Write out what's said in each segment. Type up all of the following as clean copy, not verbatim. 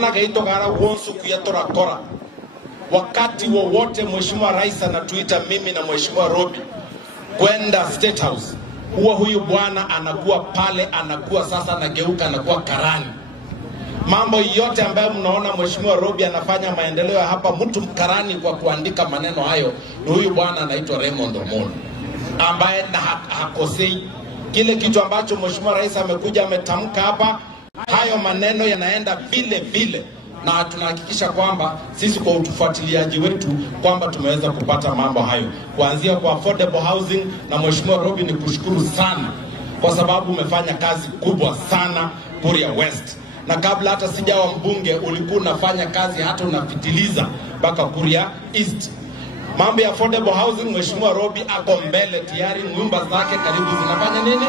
gaito gara wonsu kuyatora kora. Wakati wowote Mheshimiwa Rais anatuita mimi na Mheshimiwa Robi kwenda State House, huyu bwana anakuwa pale, anakuwa sasa anageuka, anakuwa karani. Mambo yote ambayo mnaona Mheshimiwa Robi anafanya maendeleo hapa, mtu mkarani kwa kuandika maneno hayo ni huyu bwana anaitwa Raymond Omolo, ambaye hakosei. Kile kitu ambacho Mheshimiwa Rais amekuja ametamka hapa, hayo maneno yanaenda vile vile, na tunahakikisha kwamba sisi kwa utufuatiliaji wetu kwamba tumeweza kupata mambo hayo kuanzia kwa affordable housing. Na Mheshimiwa Robi, ni kushukuru sana kwa sababu umefanya kazi kubwa sana Kuria West, na kabla hata sijawa mbunge ulikuwa unafanya kazi hata unapitiliza mpaka Kuria East. Mambo ya affordable housing, Mheshimiwa Robi ako mbele tayari, nyumba zake karibu zinafanya nini,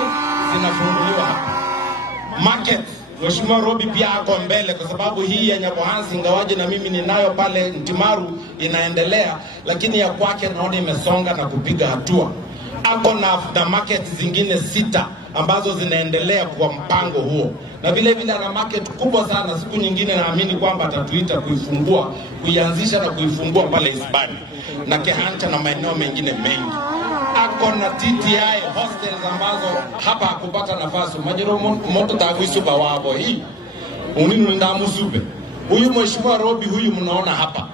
zinafunguliwa hapa. Market, Mheshimiwa Robi pia ako mbele kwa sababu hii ya Nyabohansi, ingawaje na mimi ninayo pale Ntimaru inaendelea, lakini ya kwake naona imesonga na kupiga hatua. Ako na market zingine 6 ambazo zinaendelea kwa mpango huo, na vile vile ana market kubwa sana. Siku nyingine naamini kwamba atatuita kuifungua, kuianzisha na kuifungua pale Isbani na Kehancha na maeneo mengine mengi. Ako na TTI hostels ambazo hapa hakupata nafasi. Majiro moto taguisuba wabo hii uninu ndamusube. Huyu Mheshimiwa Robi huyu mnaona hapa,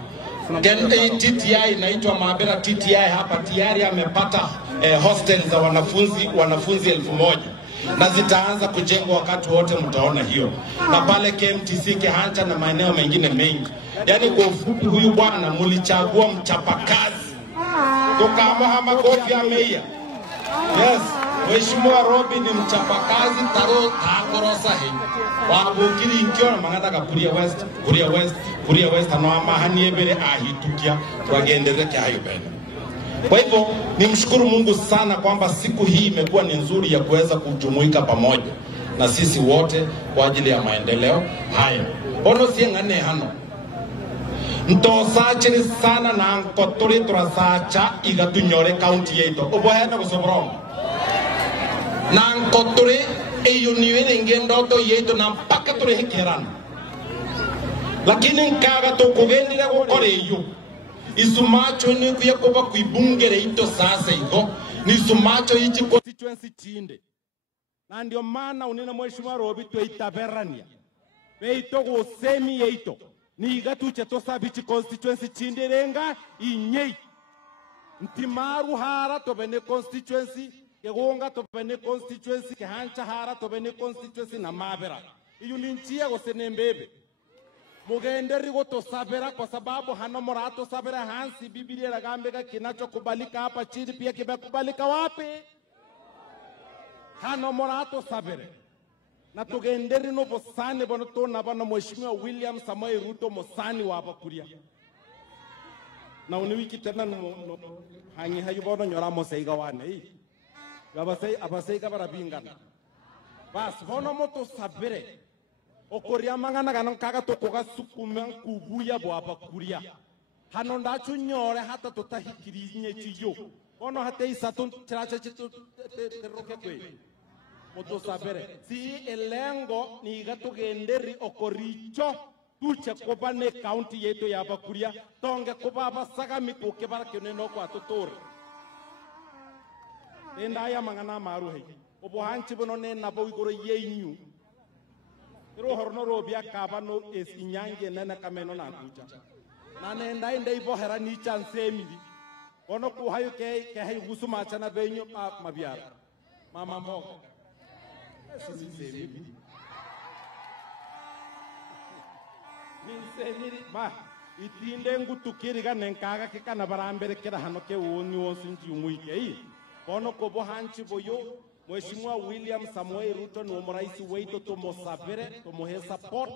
TTI inaitwa Mabera TTI hapa tayari amepata hostels za wanafunzi 1000 na zitaanza kujengwa wakati wote, mtaona hiyo. Na pale KMTC Kehancha na maeneo mengine mengi. Yani kwa ufupi, huyu bwana mlichagua mchapakazi. Tukamhama kofi ameia. Yes, Mheshimiwa Robi ni mchapakazi taro takorosa hii. Wabukiri ikiona mangataka Kuria West anawama haniebere ahitukia wagendereke hayo bene. Kwa hivyo nimshukuru Mungu sana kwamba siku hii imekuwa ni nzuri ya kuweza kujumuika pamoja na sisi wote kwa ajili ya maendeleo haya. Ono siengane hano ntosache sana na nkoturi turasacha igatunyore county yeto obohenda kusobrongo na nkoturi eyuniwe ngendoto yeto na mpaka turi hikerana, lakini nkaga tukugendira gukora iyo isumacho ni kuya kuba kuibungere ito sasa iko ni isumacho ichi constituency chinde, na ndio maana unena Mheshimiwa Robi tweitaberania beito gusemi yeito ni gatuche tosabichi constituency chinde renga inyei Ntimaru hara tobene constituency, Kegonga tobene constituency, Kehancha hara tobene constituency na Mabera iyo ninchia gosenembebe mugenderi gotosabera kwa sababu hano morato sabera hansi Biblia inagambeka kinachokubalika hapa chini pia kimekubalika wapi? Hano morato sabere na tugenderi no bosani bono tona bana Mheshimiwa William Samoei Ruto mosani wa Kuria na uniwiki tena no hangi hayo bono nyora moseiga wane hii abaseiga barabingana bas bono moto sabere okoria mangana kana kaga tokoga sukuma kubuya bwa Kuria hano ndachu nyore hata totahikirinye chiyo ono hata isaton characha chitu teroke kwe moto sabere si elengo ni gatugenderi okoricho tuche kobane county yeto ya Kuria tonge kobaba saga mituke barakeneno kwa totore enda ya mangana maru he obohanchi bono ne nabo igoro yenyu ro horno Robi akaba no esinyange nana kameno na kucha nane ndai ndai bohera ni chance mili ono ku hayo ke hayo gusuma chana benyo mabiara mama mboga minsemiri ma itinde ngutukiriga nenkaga kikana barambere kera hano ke woni wonsinji umuike hii ono ko bohanchi boyo Mheshimiwa William Samoei Ruto ni mraisi wetu tumosabere tumuhe support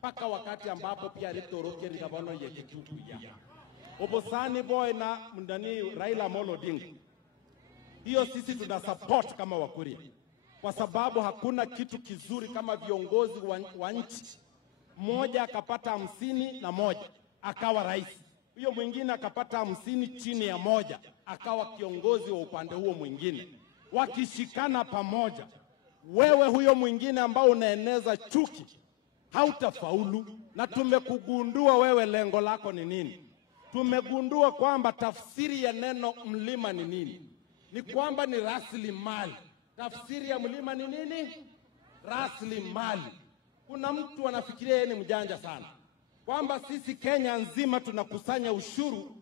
paka wakati ambapo pia ritoroke rigabano yekichukuya obosani boy na mndani Raila Amolo Odinga. Hiyo sisi tuna support kama Wakuria kwa sababu hakuna kitu kizuri kama viongozi wa nchi mmoja akapata 51 akawa rais, huyo mwingine akapata 50 chini ya moja akawa kiongozi wa upande huo mwingine. Wakishikana pamoja, wewe huyo mwingine ambao unaeneza chuki hautafaulu na tumekugundua wewe lengo lako ni nini. Tumegundua kwamba tafsiri ya neno mlima ni nini? Ni kwamba ni rasilimali. Tafsiri ya mlima ni nini? Rasilimali. Kuna mtu anafikiria yeye ni mjanja sana, kwamba sisi Kenya nzima tunakusanya ushuru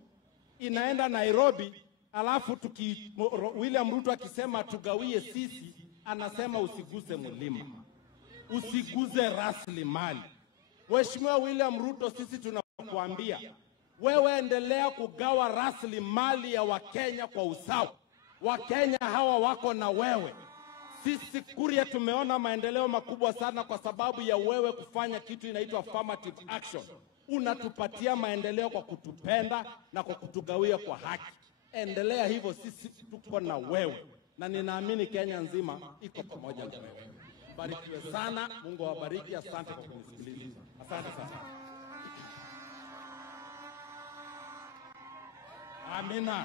inaenda Nairobi, alafu William Ruto akisema tugawie sisi, anasema usiguse mlima, usiguze rasilimali. Mheshimiwa William Ruto, sisi tunakuambia wewe endelea kugawa rasilimali ya Wakenya kwa usawa. Wakenya hawa wako na wewe. Sisi Kuria tumeona maendeleo makubwa sana kwa sababu ya wewe kufanya kitu inaitwa affirmative action. Unatupatia maendeleo kwa kutupenda na kwa kutugawia kwa haki. Endelea hivyo, sisi tuko na wewe, na ninaamini Kenya nzima iko pamoja na wewe. Barikiwe sana, Mungu awabariki. Asante kwa kunisikiliza. Asante sana. Amina.